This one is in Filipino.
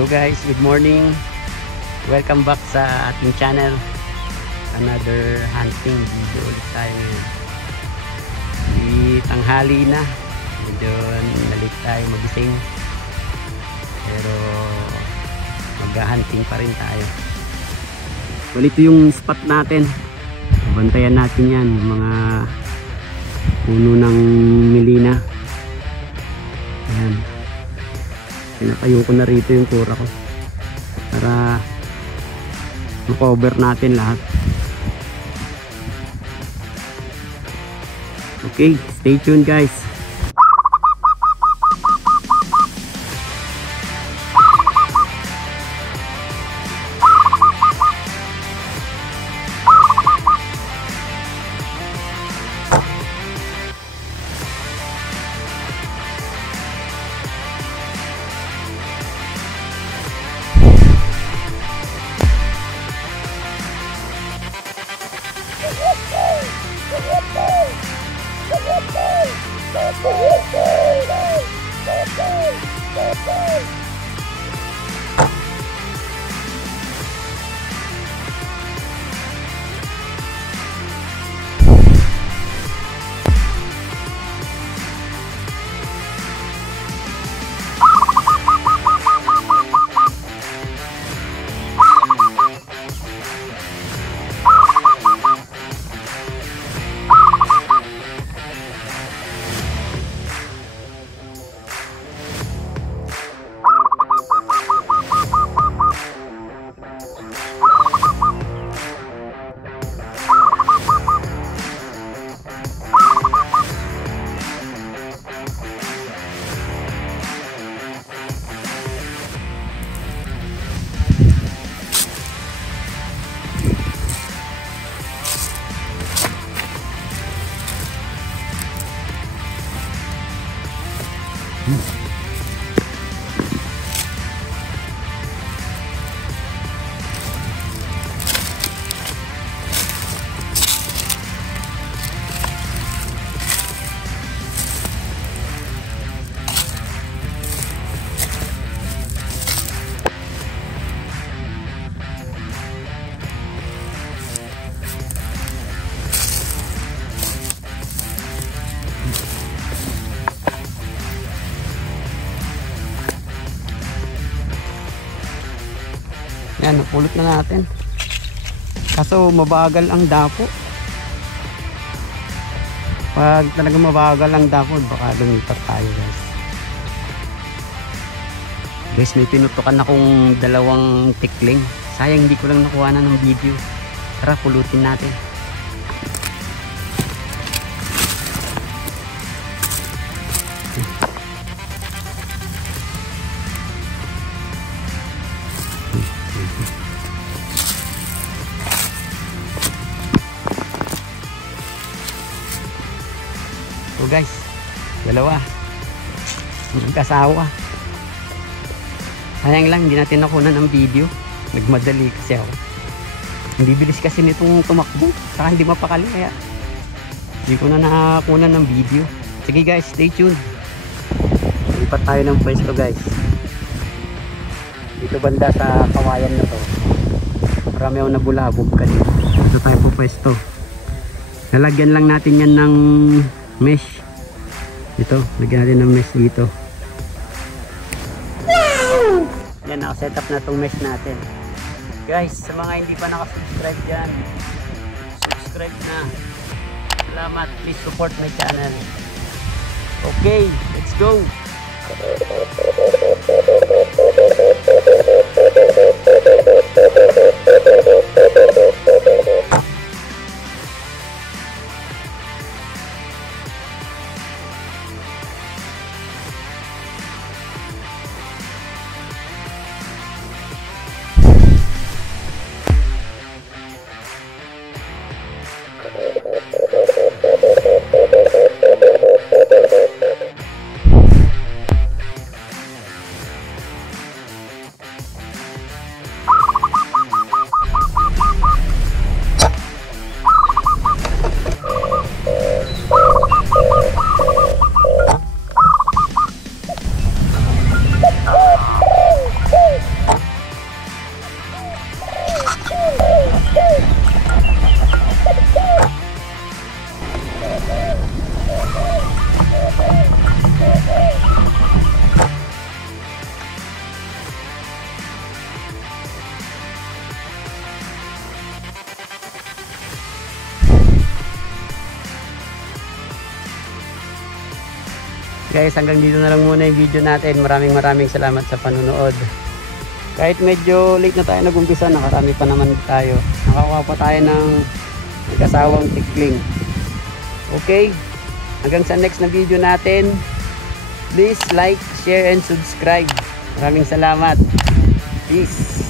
Hello guys, good morning. Welcome back sa ating channel. Another hunting video ulit tayo ngayon. Tanghali na. Medyo nalit tayo magising. Pero mag-hunting pa rin tayo. Well, ito yung spot natin. Bantayan natin yan. Mga puno ng milina. Ayan. Pinatayo ko na rito yung kura ko para ma-cover natin lahat. Okay, stay tuned guys. Yan, napulot na natin. Kaso mabagal ang dapo. Pag talagang mabagal ang dapo, baka lumipat tayo guys. Guys, may pinutukan akong dalawang tikling. Sayang hindi ko lang nakuha na ng video. Tara, pulutin natin. So guys, dalawa magkasawa. Sayang lang hindi natin nakunan ng video. Nagmadali kasi ako. Hindi bilis kasi nitong tumakbo, saka hindi mapakali, kaya hindi ko na nakakunan ng video. Sige guys, stay tuned. Lipat tayo ng pwesto guys. Dito banda sa kawayan na to, marami akong nabulabog kanina. Dito tayo po pwesto. Lalagyan lang natin yan ng mesh. Ito, lagyan natin ng mesh dito. Yan, naka-set up na itong mesh natin. Guys, sa mga hindi pa nakasubscribe dyan, subscribe na. Salamat, please support my channel. Okay, let's go. Guys, hanggang dito na lang muna yung video natin. Maraming salamat sa panunood. Kahit medyo late na tayo nag-umpisa, nakarami pa naman tayo. Nakakuha pa tayo ng kasawang tikling. Okay, hanggang sa next na video natin. Please like, share, and subscribe. Maraming salamat. Peace.